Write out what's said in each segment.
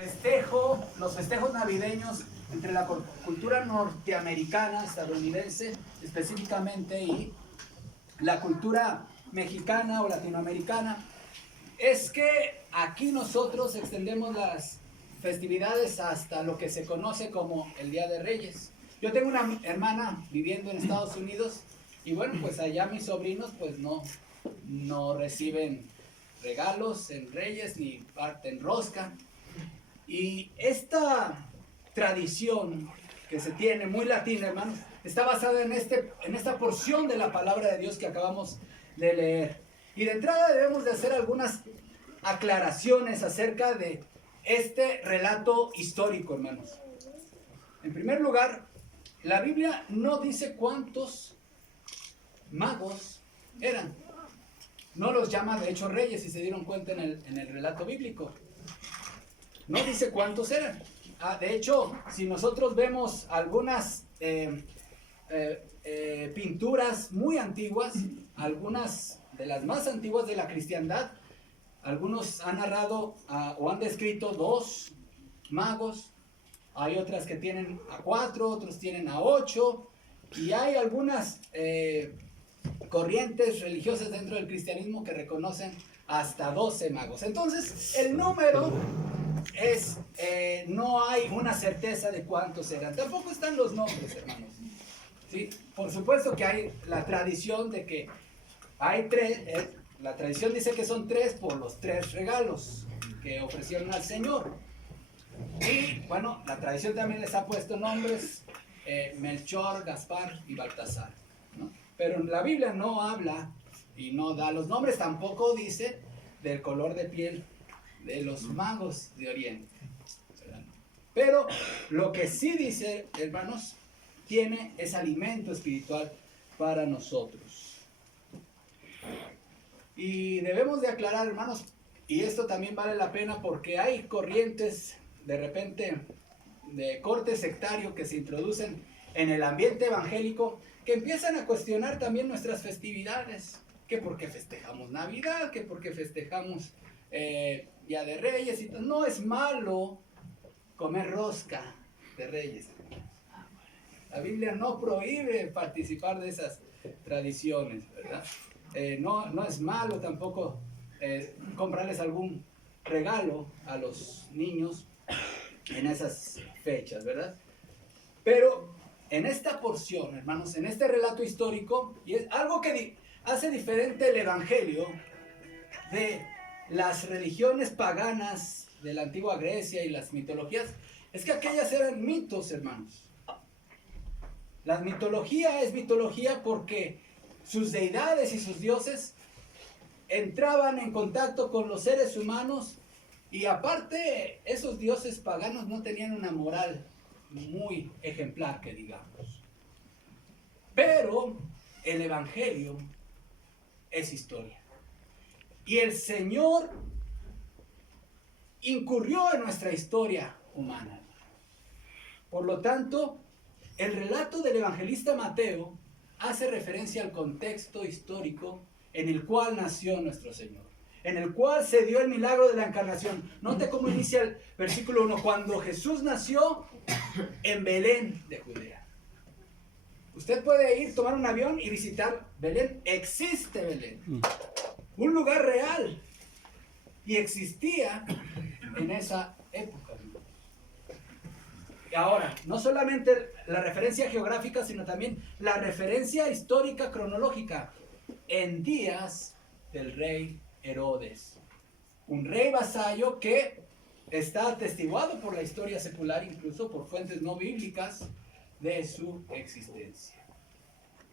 Los festejos navideños entre la cultura norteamericana, estadounidense específicamente, y la cultura mexicana o latinoamericana, es que aquí nosotros extendemos las festividades hasta lo que se conoce como el Día de Reyes. Yo tengo una hermana viviendo en Estados Unidos y bueno, pues allá mis sobrinos pues no reciben regalos en Reyes ni parten rosca. Y esta tradición que se tiene, muy latina, hermanos, está basada en esta porción de la palabra de Dios que acabamos de leer. Y de entrada debemos de hacer algunas aclaraciones acerca de este relato histórico, hermanos. En primer lugar, la Biblia no dice cuántos magos eran. No los llama de hecho reyes, si se dieron cuenta en el relato bíblico. No dice cuántos eran. De hecho, si nosotros vemos algunas pinturas muy antiguas, algunas de las más antiguas de la cristiandad, algunos han narrado o han descrito 2 magos, hay otras que tienen a 4, otros tienen a 8, y hay algunas corrientes religiosas dentro del cristianismo que reconocen hasta 12 magos. Entonces, el número no hay una certeza de cuántos eran. Tampoco están los nombres, hermanos. ¿Sí? Por supuesto que hay la tradición de que hay 3, la tradición dice que son 3 por los 3 regalos que ofrecieron al Señor. Y bueno, la tradición también les ha puesto nombres, Melchor, Gaspar y Baltasar, ¿no? Pero la Biblia no habla y no da los nombres, tampoco dice del color de piel de los magos de Oriente, ¿verdad? Pero lo que sí dice, hermanos, es alimento espiritual para nosotros. Y debemos de aclarar, hermanos, y esto también vale la pena porque hay corrientes de repente de corte sectario que se introducen en el ambiente evangélico, que empiezan a cuestionar también nuestras festividades, que por qué festejamos Navidad, que por qué festejamos Día de Reyes. Y no es malo comer rosca de Reyes. La Biblia no prohíbe participar de esas tradiciones, ¿verdad? No es malo tampoco comprarles algún regalo a los niños en esas fechas, ¿verdad? Pero en esta porción, hermanos, en este relato histórico, y es algo que hace diferente el Evangelio de las religiones paganas de la antigua Grecia y las mitologías, es que aquellas eran mitos, hermanos. La mitología es mitología porque sus deidades y sus dioses entraban en contacto con los seres humanos, y aparte esos dioses paganos no tenían una moral muy ejemplar, que digamos. Pero el Evangelio es historia. Y el Señor incurrió en nuestra historia humana. Por lo tanto, el relato del evangelista Mateo hace referencia al contexto histórico en el cual nació nuestro Señor, en el cual se dio el milagro de la encarnación. Note cómo inicia el versículo 1, cuando Jesús nació en Belén de Judea. Usted puede ir, tomar un avión y visitar Belén. Existe Belén, un lugar real, y existía en esa época. Y ahora, no solamente la referencia geográfica, sino también la referencia histórica cronológica, en días del rey Herodes, un rey vasallo que está atestiguado por la historia secular, incluso por fuentes no bíblicas, de su existencia.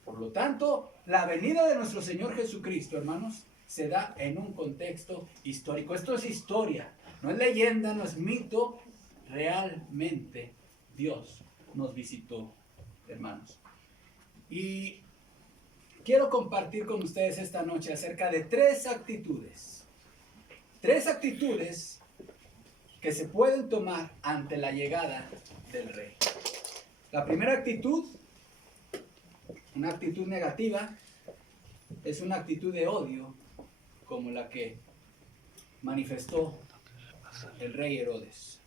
Por lo tanto, la venida de nuestro Señor Jesucristo, hermanos, se da en un contexto histórico. Esto es historia, no es leyenda, no es mito. Realmente Dios nos visitó, hermanos. Y quiero compartir con ustedes esta noche acerca de 3 actitudes. 3 actitudes que se pueden tomar ante la llegada del Rey. La primera actitud, una actitud negativa, es una actitud de odio, como la que manifestó el rey Herodes.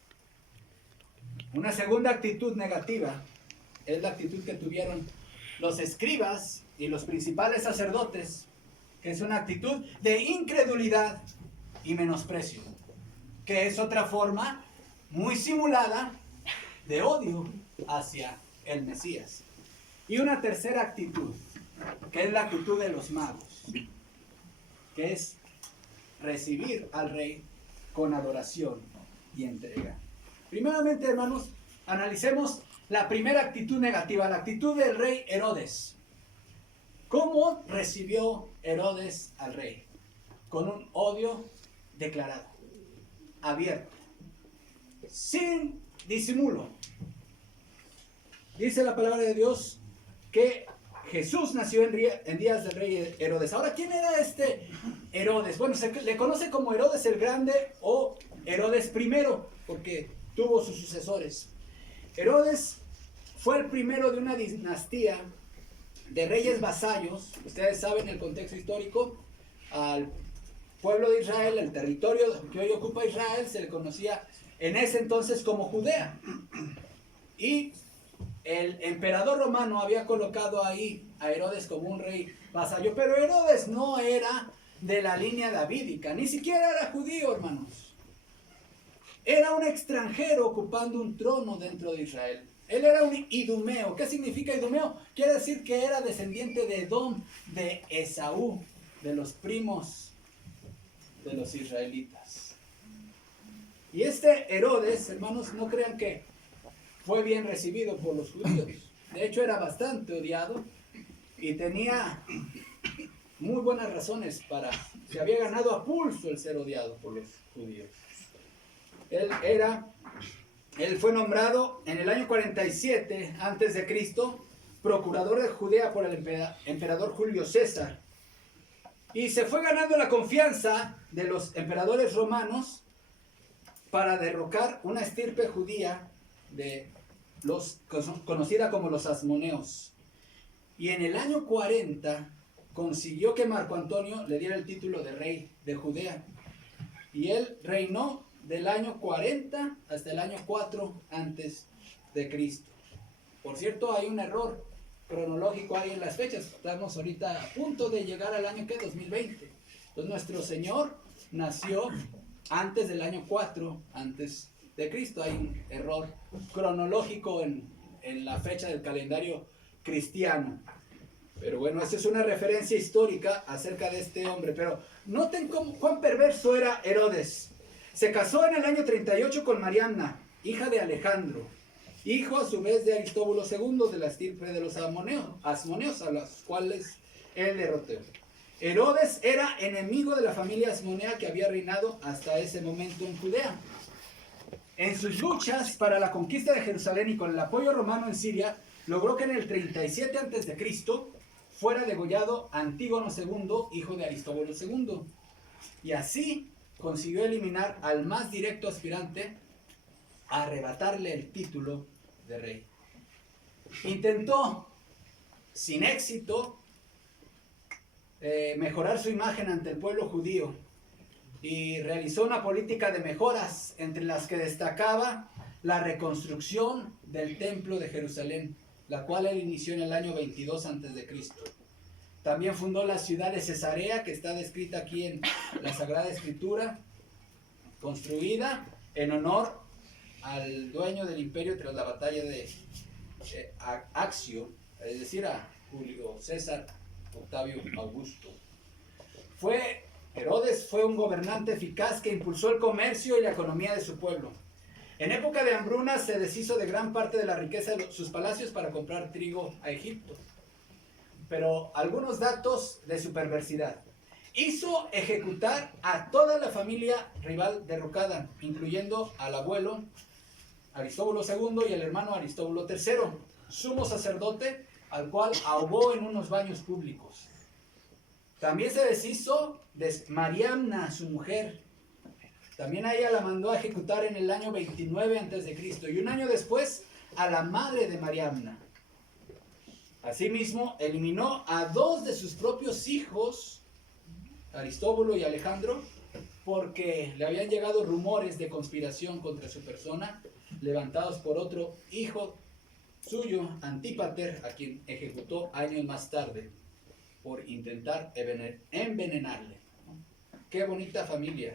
Una segunda actitud negativa es la actitud que tuvieron los escribas y los principales sacerdotes, que es una actitud de incredulidad y menosprecio, que es otra forma muy simulada de odio hacia el Mesías. Y una tercera actitud, que es la actitud de los magos, que es recibir al rey con adoración y entrega. Primeramente, hermanos, analicemos la primera actitud negativa, la actitud del rey Herodes. ¿Cómo recibió Herodes al rey? Con un odio declarado, abierto, sin disimulo. Dice la palabra de Dios que Jesús nació en días del rey Herodes. Ahora, ¿quién era este Herodes? Bueno, se le conoce como Herodes el Grande o Herodes I, porque tuvo sus sucesores. Herodes fue el primero de una dinastía de reyes vasallos. Ustedes saben el contexto histórico. Al pueblo de Israel, el territorio que hoy ocupa Israel, se le conocía en ese entonces como Judea. Y el emperador romano había colocado ahí a Herodes como un rey vasallo, pero Herodes no era de la línea davídica, ni siquiera era judío, hermanos. Era un extranjero ocupando un trono dentro de Israel. Él era un idumeo. ¿Qué significa idumeo? Quiere decir que era descendiente de Edom, de Esaú, de los primos de los israelitas. Y este Herodes, hermanos, no crean que fue bien recibido por los judíos. De hecho, era bastante odiado y tenía muy buenas razones para... Se había ganado a pulso el ser odiado por los judíos. Él fue nombrado en el año 47 antes de Cristo procurador de Judea por el emperador Julio César, y se fue ganando la confianza de los emperadores romanos para derrocar una estirpe judía de los conocida como los asmoneos. Y en el año 40 consiguió que Marco Antonio le diera el título de rey de Judea, y él reinó del año 40 hasta el año 4 antes de Cristo. Por cierto, hay un error cronológico ahí en las fechas. Estamos ahorita a punto de llegar al año 2020. Entonces nuestro Señor nació antes del año 4 antes de Cristo. Hay un error cronológico en la fecha del calendario cristiano. Pero bueno, esta es una referencia histórica acerca de este hombre. Pero noten cuán perverso era Herodes. Se casó en el año 38 con Mariamna, hija de Alejandro, hijo a su vez de Aristóbulo II, de la estirpe de los asmoneos, a los cuales él derrotó. Herodes era enemigo de la familia asmonea que había reinado hasta ese momento en Judea. En sus luchas para la conquista de Jerusalén y con el apoyo romano en Siria, logró que en el 37 a.C. fuera degollado Antígono II, hijo de Aristóbulo II. Y así consiguió eliminar al más directo aspirante a arrebatarle el título de rey. Intentó, sin éxito, mejorar su imagen ante el pueblo judío y realizó una política de mejoras, entre las que destacaba la reconstrucción del templo de Jerusalén, la cual él inició en el año 22 a.C. También fundó la ciudad de Cesarea, que está descrita aquí en la Sagrada Escritura, construida en honor al dueño del imperio tras la batalla de Accio, es decir, a Julio César Octavio Augusto. Herodes fue un gobernante eficaz que impulsó el comercio y la economía de su pueblo. En época de hambruna se deshizo de gran parte de la riqueza de sus palacios para comprar trigo a Egipto. Pero algunos datos de su perversidad. Hizo ejecutar a toda la familia rival derrocada, incluyendo al abuelo Aristóbulo II y el hermano Aristóbulo III, sumo sacerdote, al cual ahogó en unos baños públicos. También se deshizo de Mariamna, su mujer. También a ella la mandó a ejecutar en el año 29 a.C. y un año después a la madre de Mariamna. Asimismo, eliminó a dos de sus propios hijos, Aristóbulo y Alejandro, porque le habían llegado rumores de conspiración contra su persona, levantados por otro hijo suyo, Antípater, a quien ejecutó años más tarde por intentar envenenarle. Qué bonita familia.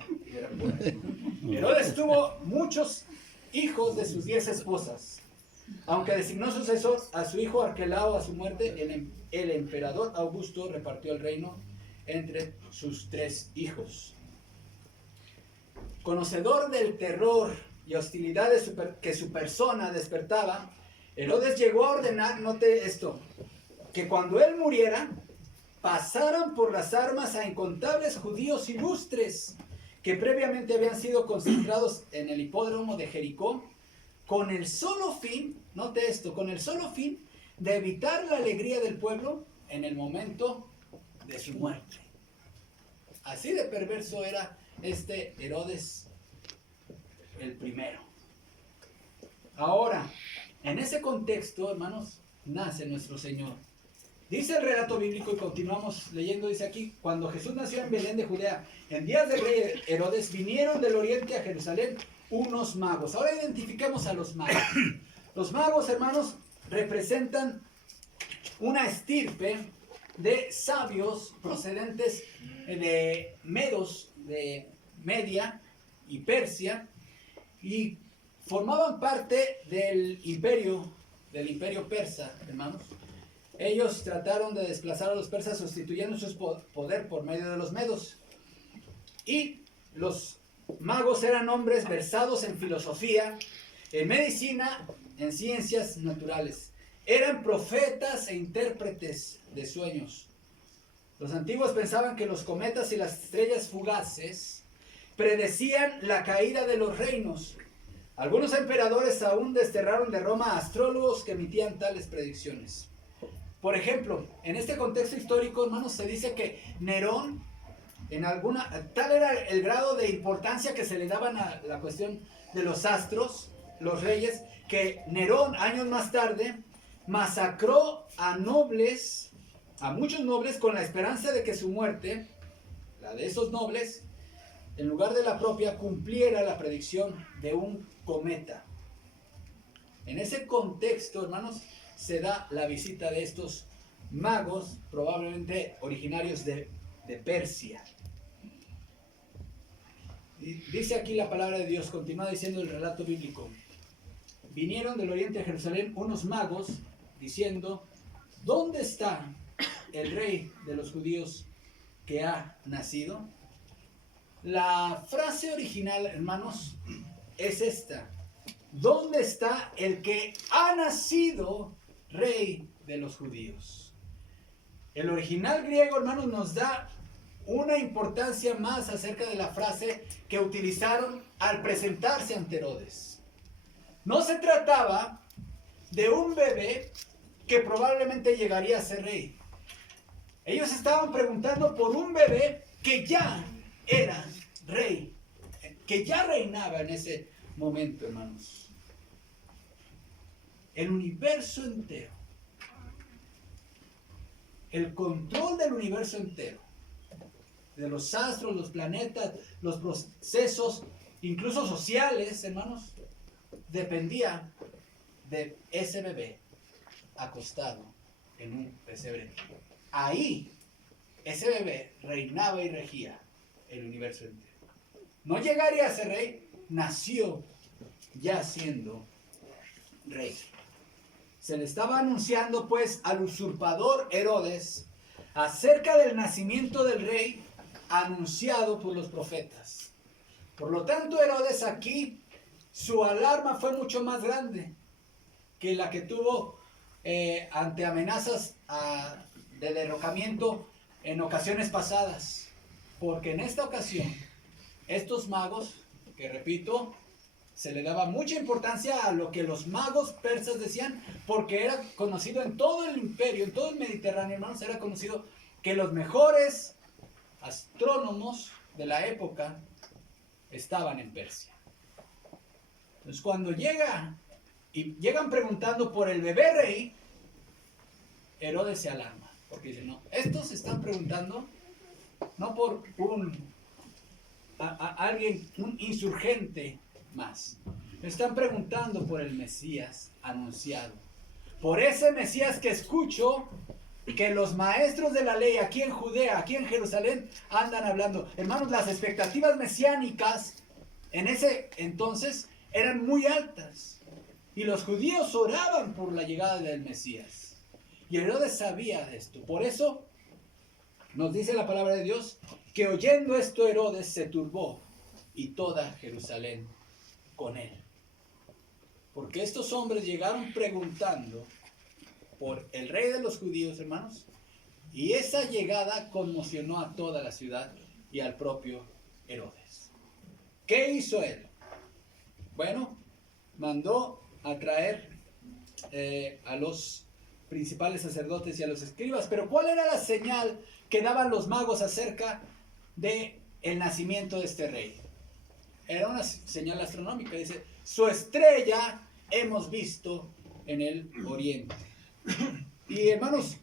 Herodes tuvo muchos hijos de sus 10 esposas. Aunque designó sucesor a su hijo Arquelao a su muerte, el emperador Augusto repartió el reino entre sus 3 hijos. Conocedor del terror y hostilidad que su persona despertaba, Herodes llegó a ordenar, note esto, que cuando él muriera, pasaran por las armas a incontables judíos ilustres que previamente habían sido concentrados en el hipódromo de Jericó, con el solo fin, note esto, con el solo fin de evitar la alegría del pueblo en el momento de su muerte. Así de perverso era este Herodes el primero. Ahora, en ese contexto, hermanos, nace nuestro Señor. Dice el relato bíblico, y continuamos leyendo, dice aquí, cuando Jesús nació en Belén de Judea, en días del rey Herodes, vinieron del oriente a Jerusalén unos magos. Ahora identifiquemos a los magos. Los magos, hermanos, representan una estirpe de sabios procedentes de Medos, de Media y Persia, y formaban parte del imperio persa, hermanos. Ellos trataron de desplazar a los persas sustituyendo su poder por medio de los medos. Y los magos eran hombres versados en filosofía, en medicina, en ciencias naturales. Eran profetas e intérpretes de sueños. Los antiguos pensaban que los cometas y las estrellas fugaces predecían la caída de los reinos. Algunos emperadores aún desterraron de Roma a astrólogos que emitían tales predicciones. Por ejemplo, en este contexto histórico, hermanos, se dice que Nerón, tal era el grado de importancia que se le daban a la cuestión de los astros, los reyes, que Nerón, años más tarde, masacró a muchos nobles, con la esperanza de que su muerte, la de esos nobles, en lugar de la propia, cumpliera la predicción de un cometa. En ese contexto, hermanos, se da la visita de estos magos, probablemente originarios de Persia. Y dice aquí la palabra de Dios, continúa diciendo el relato bíblico. Vinieron del oriente de Jerusalén unos magos diciendo, ¿dónde está el rey de los judíos que ha nacido? La frase original, hermanos, es esta. ¿Dónde está el que ha nacido rey de los judíos? El original griego, hermanos, nos da una importancia más acerca de la frase que utilizaron al presentarse ante Herodes. No se trataba de un bebé que probablemente llegaría a ser rey. Ellos estaban preguntando por un bebé que ya era rey, que ya reinaba en ese momento, hermanos. El universo entero, el control del universo entero, de los astros, los planetas, los procesos, incluso sociales, hermanos, dependía de ese bebé acostado en un pesebre. Ahí, ese bebé reinaba y regía el universo entero. No llegaría a ser rey, nació ya siendo rey. Se le estaba anunciando pues al usurpador Herodes acerca del nacimiento del rey anunciado por los profetas. Por lo tanto, Herodes aquí, su alarma fue mucho más grande que la que tuvo ante amenazas de derrocamiento en ocasiones pasadas. Porque en esta ocasión, estos magos, que repito, se le daba mucha importancia a lo que los magos persas decían, porque era conocido en todo el imperio, en todo el Mediterráneo, hermanos, era conocido que los mejores astrónomos de la época estaban en Persia. Entonces, cuando llegan preguntando por el bebé rey, Herodes se alarma, porque dice, no, estos están preguntando no por un alguien, un insurgente más. Están preguntando por el Mesías anunciado. Por ese Mesías que escucho que los maestros de la ley aquí en Judea, aquí en Jerusalén, andan hablando. Hermanos, las expectativas mesiánicas en ese entonces eran muy altas. Y los judíos oraban por la llegada del Mesías. Y Herodes sabía de esto. Por eso nos dice la palabra de Dios que oyendo esto Herodes se turbó y toda Jerusalén con él. Porque estos hombres llegaron preguntando por el rey de los judíos, hermanos, y esa llegada conmocionó a toda la ciudad y al propio Herodes. ¿Qué hizo él? Bueno, mandó a traer a los principales sacerdotes y a los escribas. Pero ¿cuál era la señal que daban los magos acerca de el nacimiento de este rey? Era una señal astronómica. Dice, su estrella hemos visto en el oriente. Y hermanos,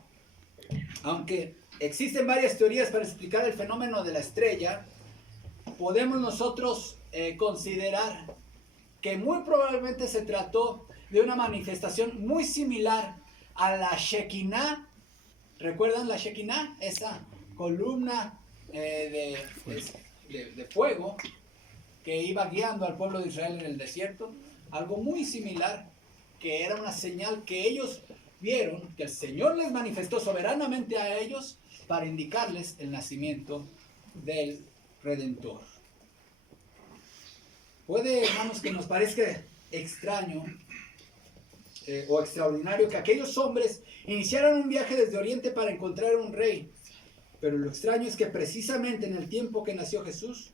aunque existen varias teorías para explicar el fenómeno de la estrella, podemos nosotros considerar que muy probablemente se trató de una manifestación muy similar a la Shekinah. ¿Recuerdan la Shekinah? Esa columna de fuego que iba guiando al pueblo de Israel en el desierto. Algo muy similar, que era una señal que ellos vieron, que el Señor les manifestó soberanamente a ellos para indicarles el nacimiento del Redentor. Puede, hermanos, que nos parezca extraño o extraordinario que aquellos hombres iniciaran un viaje desde Oriente para encontrar un rey. Pero lo extraño es que precisamente en el tiempo que nació Jesús,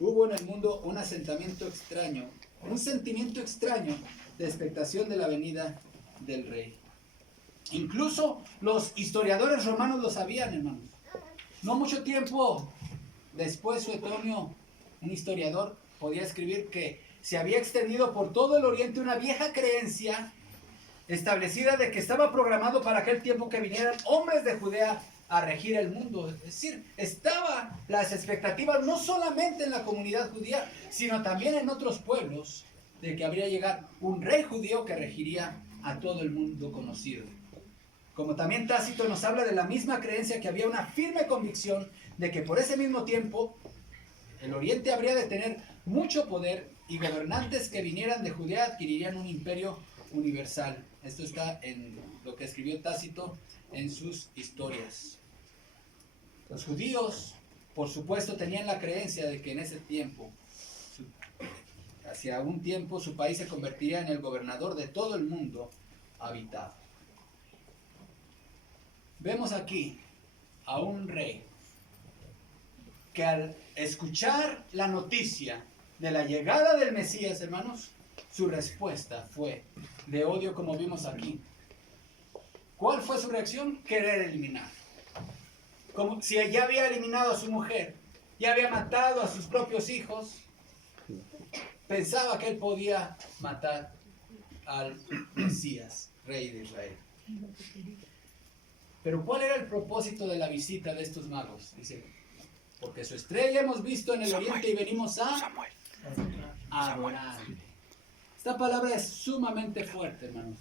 hubo en el mundo un asentamiento extraño, un sentimiento extraño de expectación de la venida del rey. Incluso los historiadores romanos lo sabían, hermanos. No mucho tiempo después, Suetonio, un historiador, podía escribir que se había extendido por todo el Oriente una vieja creencia establecida de que estaba programado para aquel tiempo que vinieran hombres de Judea a regir el mundo. Es decir, estaban las expectativas no solamente en la comunidad judía, sino también en otros pueblos, de que habría llegado un rey judío que regiría a todo el mundo conocido. Como también Tácito nos habla de la misma creencia, que había una firme convicción de que por ese mismo tiempo el Oriente habría de tener mucho poder y gobernantes que vinieran de Judea adquirirían un imperio universal. Esto está en lo que escribió Tácito en sus historias. Los judíos, por supuesto, tenían la creencia de que en ese tiempo, hacia un tiempo, su país se convertiría en el gobernador de todo el mundo habitado. Vemos aquí a un rey que al escuchar la noticia de la llegada del Mesías, hermanos, su respuesta fue de odio, como vimos aquí. ¿Cuál fue su reacción? Querer eliminar. Como si ya había eliminado a su mujer, ya había matado a sus propios hijos, pensaba que él podía matar al Mesías, rey de Israel. Pero ¿cuál era el propósito de la visita de estos magos? Dice, porque su estrella hemos visto en el oriente y venimos a adorarle. Esta palabra es sumamente fuerte, hermanos.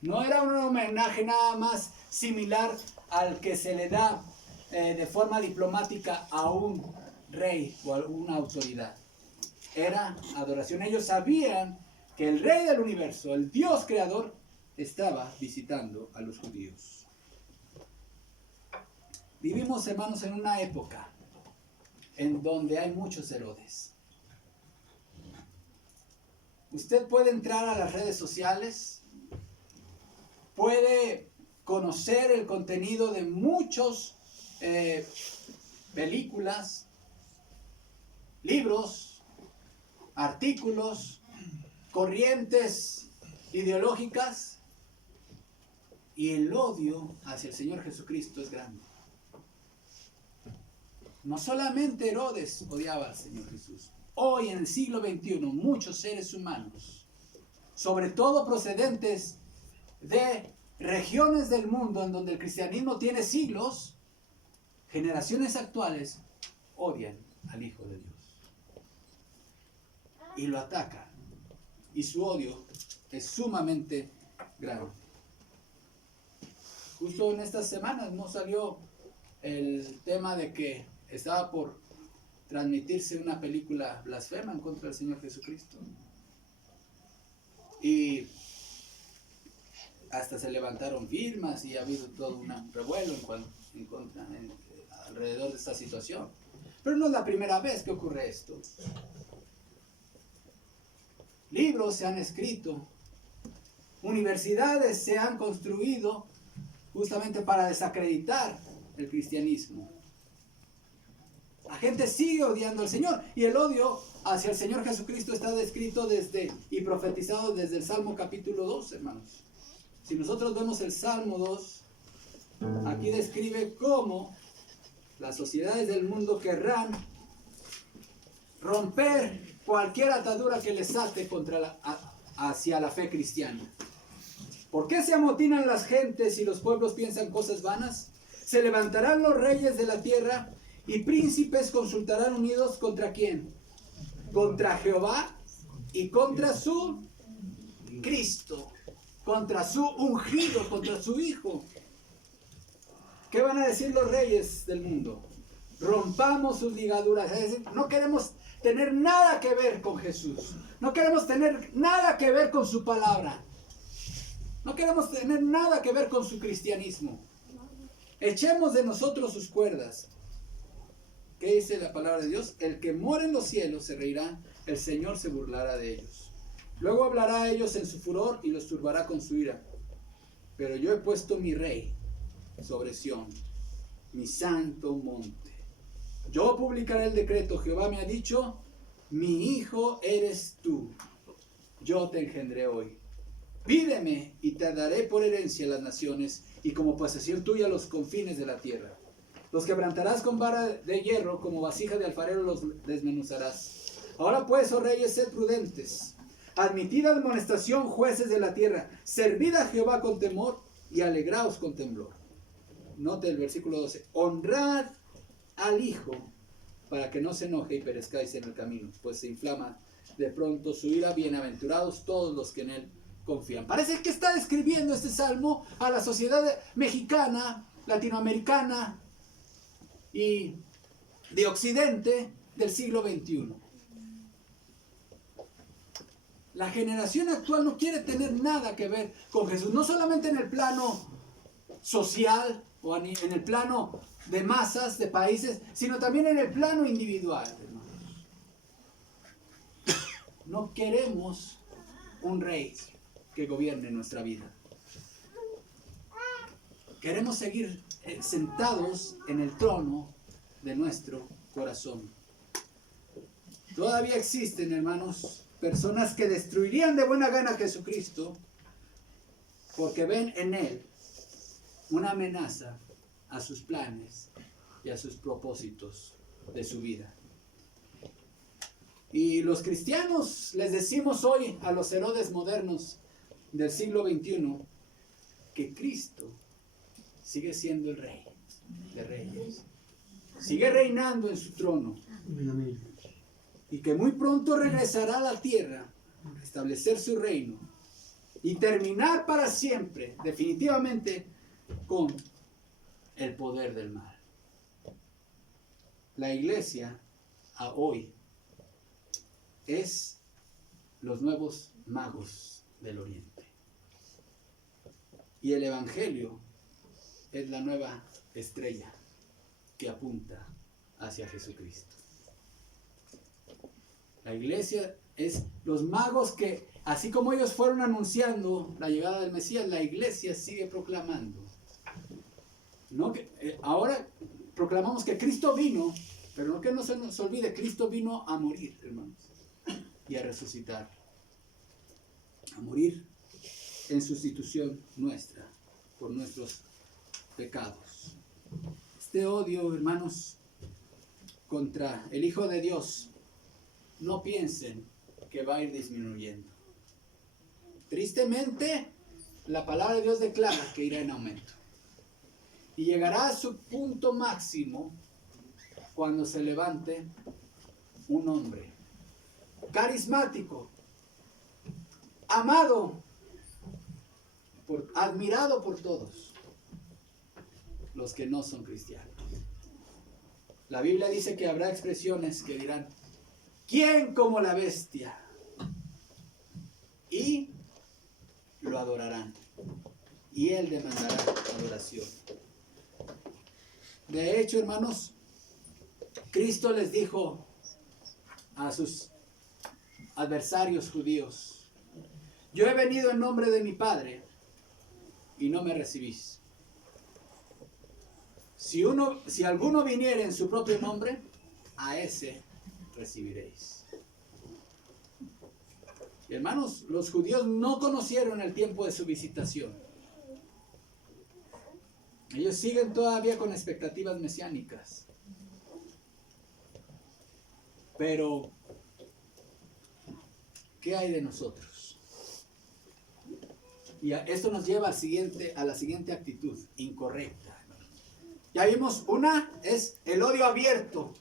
No era un homenaje nada más similar al que se le da de forma diplomática a un rey o a una autoridad. Era adoración. Ellos sabían que el rey del universo, el Dios creador, estaba visitando a los judíos. Vivimos, hermanos, en una época en donde hay muchos Herodes. Usted puede entrar a las redes sociales, puede conocer el contenido de muchos películas, libros, artículos, corrientes ideológicas, y el odio hacia el Señor Jesucristo es grande. No solamente Herodes odiaba al Señor Jesús. Hoy en el siglo XXI muchos seres humanos, sobre todo procedentes de regiones del mundo en donde el cristianismo tiene siglos, generaciones actuales odian al Hijo de Dios. y lo ataca. Y su odio es sumamente grande. Justo en estas semanas no salió el tema de que estaba por transmitirse una película blasfema en contra del Señor Jesucristo. Y hasta se levantaron firmas y ha habido todo un revuelo alrededor de esta situación. Pero no es la primera vez que ocurre esto. Libros se han escrito, universidades se han construido justamente para desacreditar el cristianismo. La gente sigue odiando al Señor, y el odio hacia el Señor Jesucristo está descrito y profetizado desde el Salmo capítulo 2, hermanos. Si nosotros vemos el Salmo 2, aquí describe cómo las sociedades del mundo querrán romper cualquier atadura que les ate hacia la fe cristiana. ¿Por qué se amotinan las gentes y los pueblos piensan cosas vanas? Se levantarán los reyes de la tierra y príncipes consultarán unidos ¿contra quién? Contra Jehová y contra su Cristo, contra su ungido, contra su Hijo. ¿Qué van a decir los reyes del mundo? Rompamos sus ligaduras. Es decir, no queremos tener nada que ver con Jesús. No queremos tener nada que ver con su palabra. No queremos tener nada que ver con su cristianismo. Echemos de nosotros sus cuerdas. ¿Qué dice la palabra de Dios? El que mora en los cielos se reirá, el Señor se burlará de ellos. Luego hablará a ellos en su furor y los turbará con su ira. Pero yo he puesto mi rey sobre Sión, mi santo monte. Yo publicaré el decreto. Jehová me ha dicho, mi hijo eres tú. Yo te engendré hoy. Pídeme y te daré por herencia las naciones y como posesión tuya los confines de la tierra. Los quebrantarás con vara de hierro, como vasija de alfarero los desmenuzarás. Ahora pues, oh reyes, sed prudentes. Admitid amonestación, jueces de la tierra. Servid a Jehová con temor y alegraos con temblor. Note el versículo 12. Honrad al Hijo para que no se enoje y perezcáis en el camino, pues se inflama de pronto su ira. Bienaventurados todos los que en él confían. Parece que está describiendo este salmo a la sociedad mexicana, latinoamericana y de Occidente del siglo XXI. La generación actual no quiere tener nada que ver con Jesús, no solamente en el plano social o en el plano de masas, de países, sino también en el plano individual, hermanos. No queremos un rey que gobierne nuestra vida. Queremos seguir sentados en el trono de nuestro corazón. Todavía existen, hermanos, personas que destruirían de buena gana a Jesucristo porque ven en él una amenaza a sus planes y a sus propósitos de su vida. Y los cristianos les decimos hoy a los Herodes modernos del siglo XXI que Cristo sigue siendo el rey de reyes, sigue reinando en su trono y que muy pronto regresará a la tierra a establecer su reino y terminar para siempre, definitivamente, con el poder del mal. La iglesia a hoy es los nuevos magos del Oriente. Y el Evangelio es la nueva estrella que apunta hacia Jesucristo. La iglesia es los magos que, así como ellos fueron anunciando la llegada del Mesías, la iglesia sigue proclamando. No que, ahora proclamamos que Cristo vino, pero no que no se nos olvide, Cristo vino a morir, hermanos, y a resucitar. A morir en sustitución nuestra, por nuestros pecados. Este odio, hermanos, contra el Hijo de Dios, no piensen que va a ir disminuyendo. Tristemente, la palabra de Dios declara que irá en aumento. Y llegará a su punto máximo cuando se levante un hombre carismático, amado, admirado por todos los que no son cristianos. La Biblia dice que habrá expresiones que dirán, ¿quién como la bestia? Y lo adorarán. Y él demandará adoración. De hecho, hermanos, Cristo les dijo a sus adversarios judíos, yo he venido en nombre de mi Padre y no me recibís. Si alguno viniere en su propio nombre, a ese recibiréis. Y hermanos, los judíos no conocieron el tiempo de su visitación. Ellos siguen todavía con expectativas mesiánicas. Pero, ¿qué hay de nosotros? Y esto nos lleva a la siguiente actitud incorrecta. Ya vimos, una es el odio abierto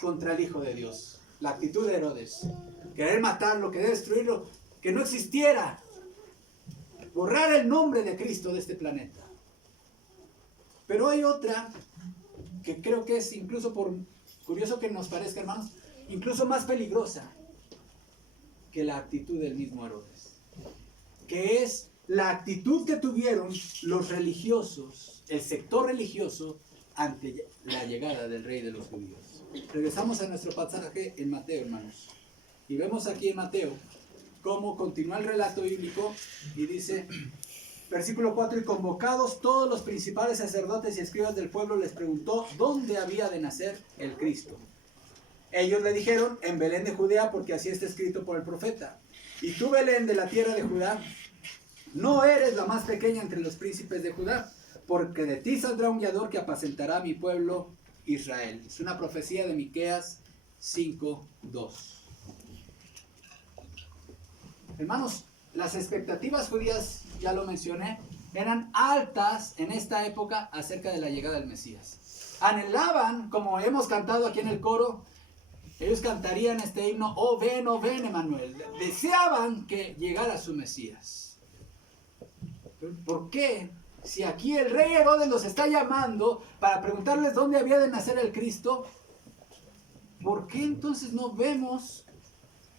contra el Hijo de Dios. La actitud de Herodes. Querer matarlo, querer destruirlo, que no existiera. Borrar el nombre de Cristo de este planeta. Pero hay otra que creo que es, incluso por curioso que nos parezca, hermanos, incluso más peligrosa que la actitud del mismo Herodes. Que es la actitud que tuvieron los religiosos, el sector religioso, ante la llegada del rey de los judíos. Regresamos a nuestro pasaje en Mateo, hermanos. Y vemos aquí en Mateo cómo continúa el relato bíblico y dice, versículo 4, y convocados todos los principales sacerdotes y escribas del pueblo, les preguntó dónde había de nacer el Cristo. Ellos le dijeron, en Belén de Judea, porque así está escrito por el profeta. Y tú, Belén, de la tierra de Judá, no eres la más pequeña entre los príncipes de Judá, porque de ti saldrá un guiador que apacentará a mi pueblo Israel. Es una profecía de Miqueas 5:2. Hermanos, las expectativas judías, ya lo mencioné, eran altas en esta época acerca de la llegada del Mesías. Anhelaban, como hemos cantado aquí en el coro, ellos cantarían este himno, oh ven, Emmanuel. Deseaban que llegara su Mesías. ¿Por qué? Si aquí el rey Herodes los está llamando para preguntarles dónde había de nacer el Cristo, ¿por qué entonces no vemos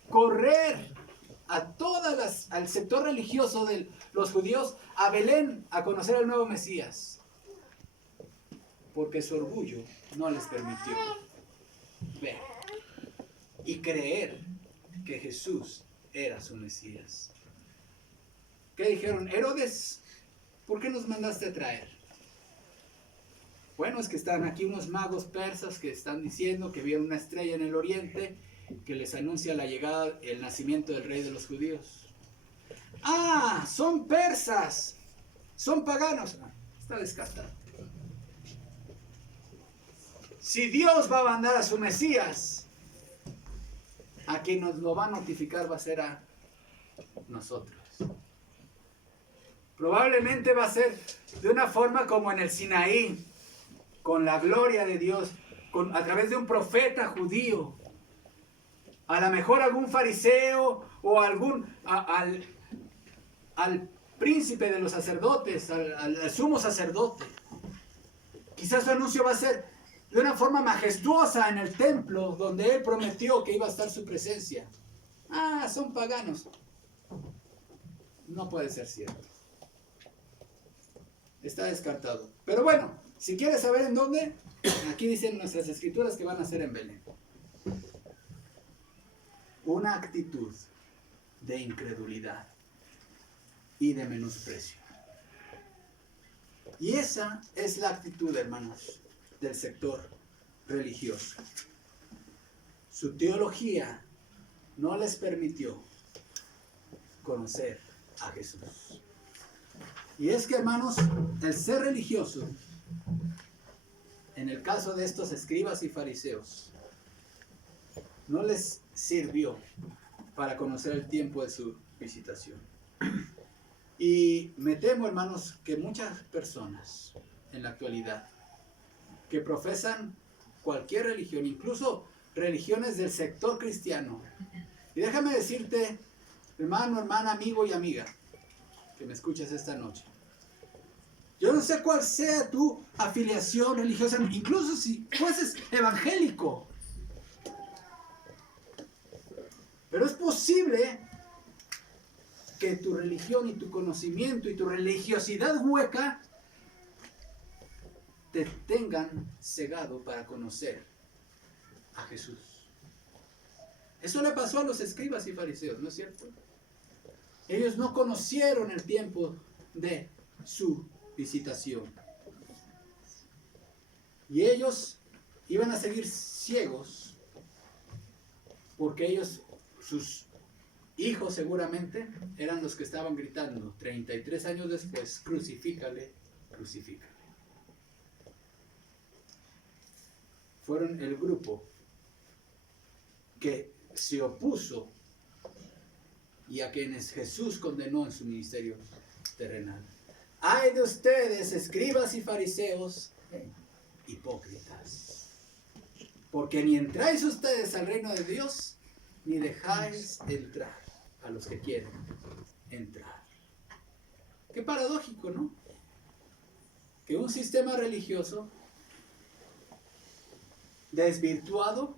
correr al sector religioso de los judíos a Belén a conocer al nuevo Mesías? Porque su orgullo no les permitió ver y creer que Jesús era su Mesías. ¿Qué dijeron? Herodes, ¿por qué nos mandaste a traer? Bueno, es que están aquí unos magos persas que están diciendo que vieron una estrella en el oriente que les anuncia la llegada, el nacimiento del rey de los judíos. ¡Ah! Son persas, son paganos. Está descartado. Si Dios va a mandar a su Mesías, a quien nos lo va a notificar va a ser a nosotros. Probablemente va a ser de una forma como en el Sinaí, con la gloria de Dios, a través de un profeta judío. A lo mejor algún fariseo o al príncipe de los sacerdotes, al sumo sacerdote. Quizás su anuncio va a ser de una forma majestuosa en el templo donde él prometió que iba a estar su presencia. Ah, son paganos. No puede ser cierto. Está descartado. Pero bueno, si quieres saber en dónde, aquí dicen nuestras escrituras que van a ser en Belén. Una actitud de incredulidad y de menosprecio. Y esa es la actitud, hermanos, del sector religioso. Su teología no les permitió conocer a Jesús. Y es que, hermanos, el ser religioso, en el caso de estos escribas y fariseos, no les sirvió para conocer el tiempo de su visitación. Y me temo, hermanos, que muchas personas en la actualidad que profesan cualquier religión, incluso religiones del sector cristiano, Y déjame decirte, hermano, hermana, amigo y amiga, que me escuchas esta noche. Yo no sé cuál sea tu afiliación religiosa, incluso si fueses evangélico. Pero es posible que tu religión y tu conocimiento y tu religiosidad hueca te tengan cegado para conocer a Jesús. Eso le pasó a los escribas y fariseos, ¿no es cierto? Ellos no conocieron el tiempo de su visitación. Y ellos iban a seguir ciegos porque ellos, sus hijos seguramente, eran los que estaban gritando 33 años después, crucifícale, crucifícale. Fueron el grupo que se opuso y a quienes Jesús condenó en su ministerio terrenal. ¡Ay de ustedes, escribas y fariseos, hipócritas! Porque ni entráis ustedes al reino de Dios, ni dejáis entrar a los que quieren entrar. Qué paradójico, ¿no? Que un sistema religioso desvirtuado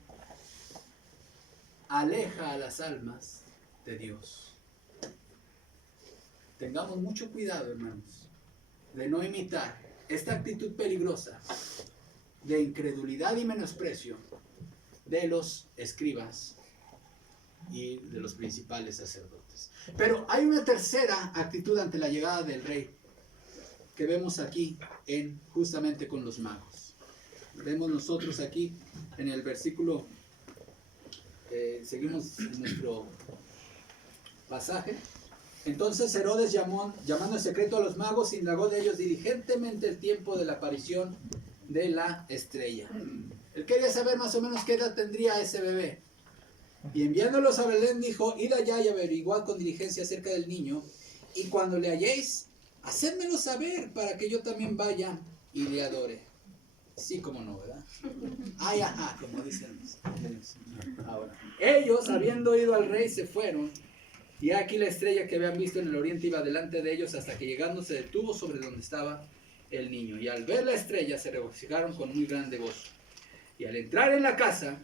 aleja a las almas de Dios. Tengamos mucho cuidado, hermanos, de no imitar esta actitud peligrosa de incredulidad y menosprecio de los escribas y de los principales sacerdotes. Pero hay una tercera actitud ante la llegada del rey que vemos aquí justamente con los magos. Vemos nosotros aquí en el versículo, seguimos nuestro pasaje. Entonces Herodes llamando en secreto a los magos, indagó de ellos diligentemente el tiempo de la aparición de la estrella. Él quería saber más o menos qué edad tendría ese bebé. Y enviándolos a Belén dijo, id allá y averiguad con diligencia acerca del niño, y cuando le halléis, hacedmelo saber para que yo también vaya y le adore. Sí, como no, ¿verdad? Ay, ajá, como dicen ahora. Ellos, habiendo ido al rey, se fueron, y aquí la estrella que habían visto en el oriente iba delante de ellos hasta que llegando se detuvo sobre donde estaba el niño. Y al ver la estrella se regocijaron con muy grande gozo. Y al entrar en la casa,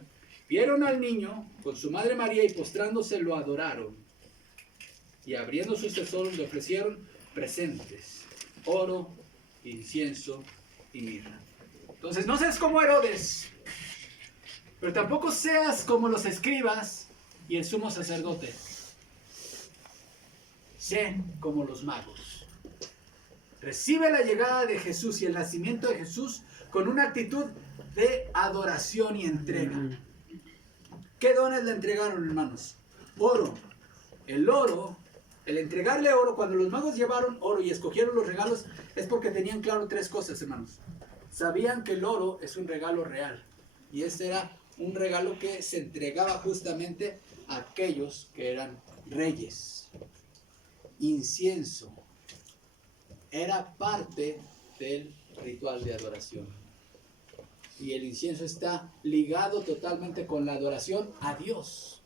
vieron al niño con su madre María y postrándose lo adoraron. Y abriendo sus tesoros le ofrecieron presentes, oro, incienso y mirra. Entonces no seas como Herodes, pero tampoco seas como los escribas y el sumo sacerdote. Sé como los magos. Recibe la llegada de Jesús y el nacimiento de Jesús con una actitud de adoración y entrega. ¿Qué dones le entregaron, hermanos? Oro. El oro, el entregarle oro, cuando los magos llevaron oro y escogieron los regalos, es porque tenían claro tres cosas, hermanos. Sabían que el oro es un regalo real. Y este era un regalo que se entregaba justamente a aquellos que eran reyes. Incienso. Era parte del ritual de adoración. Y el incienso está ligado totalmente con la adoración a Dios.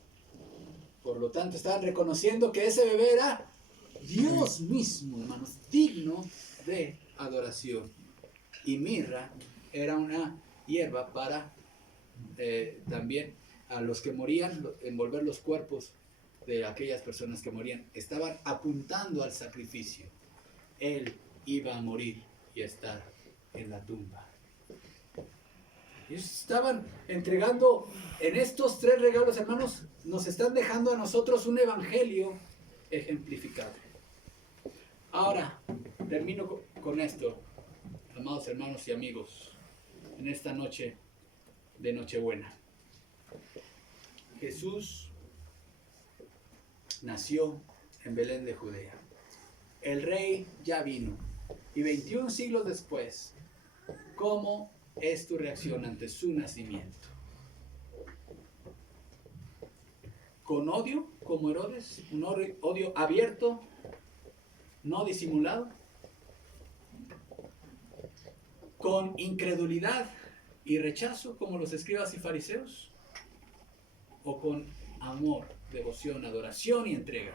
Por lo tanto, estaban reconociendo que ese bebé era Dios mismo, hermanos, digno de adoración. Y mirra era una hierba para también a los que morían, envolver los cuerpos de aquellas personas que morían. Estaban apuntando al sacrificio. Él iba a morir y a estar en la tumba. Ellos estaban entregando en estos tres regalos, hermanos, nos están dejando a nosotros un evangelio ejemplificado. Ahora, termino con esto, amados hermanos y amigos, en esta noche de Nochebuena. Jesús nació en Belén de Judea. El rey ya vino. Y 21 siglos después, ¿cómo es tu reacción ante su nacimiento? ¿Con odio, como Herodes? ¿Un odio abierto, no disimulado? ¿Con incredulidad y rechazo, como los escribas y fariseos? ¿O con amor, devoción, adoración y entrega.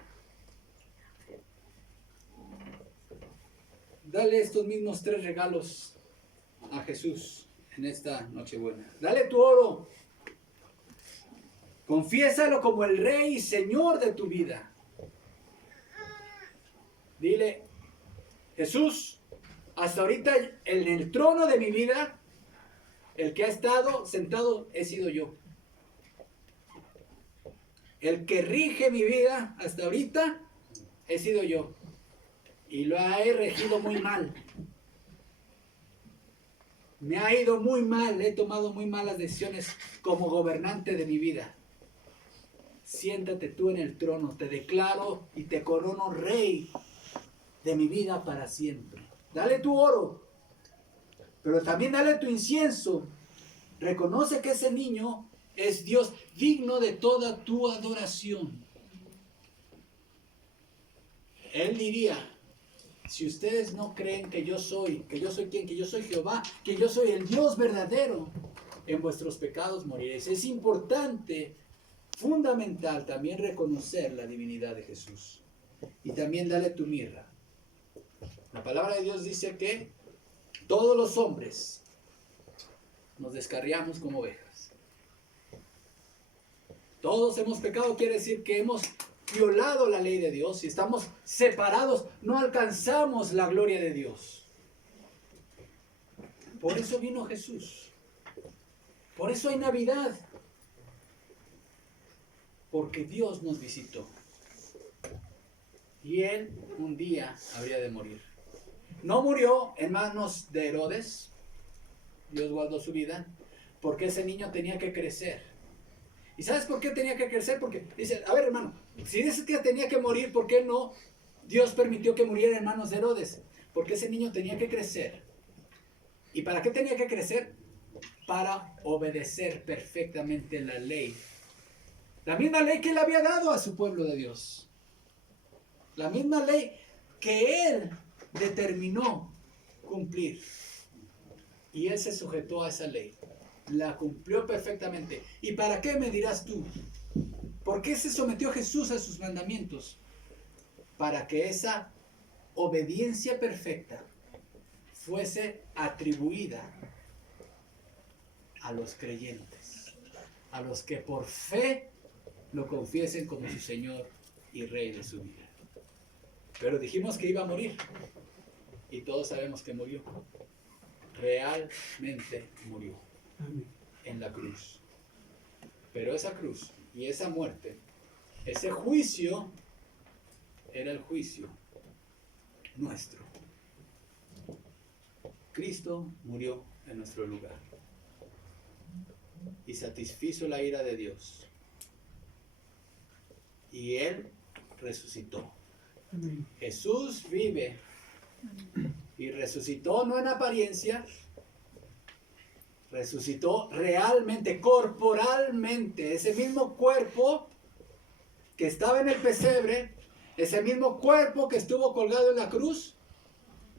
Dale estos mismos 3 regalos a Jesús en esta Nochebuena. Dale tu oro. Confiésalo como el Rey y Señor de tu vida. Dile, Jesús, hasta ahorita en el trono de mi vida, el que ha estado sentado he sido yo. El que rige mi vida hasta ahorita he sido yo. Y lo he regido muy mal. Me ha ido muy mal, he tomado muy malas decisiones como gobernante de mi vida. Siéntate tú en el trono, te declaro y te corono rey de mi vida para siempre. Dale tu oro, pero también dale tu incienso. Reconoce que ese niño es Dios digno de toda tu adoración. Él diría, si ustedes no creen que yo soy quién, que yo soy Jehová, que yo soy el Dios verdadero, en vuestros pecados moriréis. Es importante, fundamental también reconocer la divinidad de Jesús. Y también dale tu mirra. La palabra de Dios dice que todos los hombres nos descarriamos como ovejas. Todos hemos pecado, quiere decir que hemos violado la ley de Dios y estamos separados, no alcanzamos la gloria de Dios. Por eso vino Jesús. Por eso hay Navidad. Porque Dios nos visitó. Y Él un día habría de morir. No murió en manos de Herodes. Dios guardó su vida. Porque ese niño tenía que crecer. ¿Y sabes por qué tenía que crecer? Porque dice, a ver hermano, si dices que tenía que morir, ¿por qué no Dios permitió que muriera en manos de Herodes? Porque ese niño tenía que crecer. ¿Y para qué tenía que crecer? Para obedecer perfectamente la ley. La misma ley que Él había dado a su pueblo de Dios. La misma ley que Él determinó cumplir. Y Él se sujetó a esa ley. La cumplió perfectamente. ¿Y para qué me dirás tú? ¿Por qué se sometió Jesús a sus mandamientos? Para que esa obediencia perfecta fuese atribuida a los creyentes, a los que por fe lo confiesen como su Señor y Rey de su vida. Pero dijimos que iba a morir y todos sabemos que murió. Realmente murió en la cruz. Pero esa cruz y esa muerte, ese juicio, era el juicio nuestro. Cristo murió en nuestro lugar y satisfizo la ira de Dios. Y Él resucitó. Jesús vive y resucitó no en apariencia, resucitó realmente, corporalmente. Ese mismo cuerpo que estaba en el pesebre, ese mismo cuerpo que estuvo colgado en la cruz,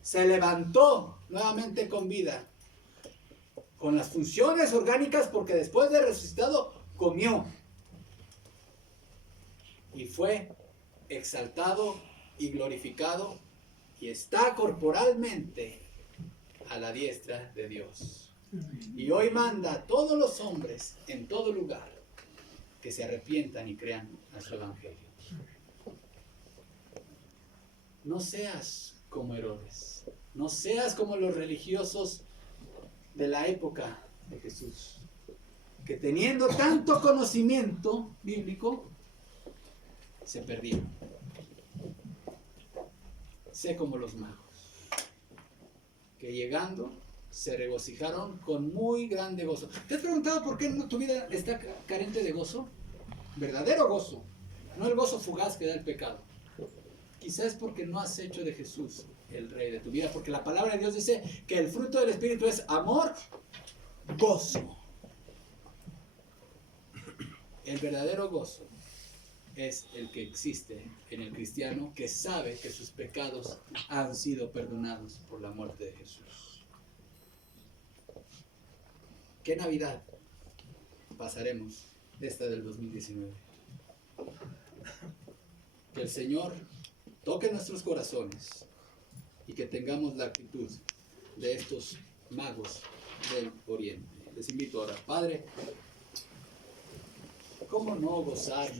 se levantó nuevamente con vida, con las funciones orgánicas, porque después de resucitado comió y fue exaltado y glorificado y está corporalmente a la diestra de Dios. Y hoy manda a todos los hombres en todo lugar que se arrepientan y crean a su evangelio. No seas como Herodes, no seas como los religiosos de la época de Jesús, que teniendo tanto conocimiento bíblico, se perdieron. Sé como los magos, que llegando se regocijaron con muy grande gozo. ¿Te has preguntado por qué tu vida está carente de gozo? Verdadero gozo, no el gozo fugaz que da el pecado. Quizás es porque no has hecho de Jesús el Rey de tu vida, porque la palabra de Dios dice que el fruto del Espíritu es amor, gozo. El verdadero gozo es el que existe en el cristiano que sabe que sus pecados han sido perdonados por la muerte de Jesús. ¿Qué Navidad pasaremos esta del 2019? Que el Señor toque nuestros corazones y que tengamos la actitud de estos magos del Oriente. Les invito ahora, Padre, ¿cómo no gozar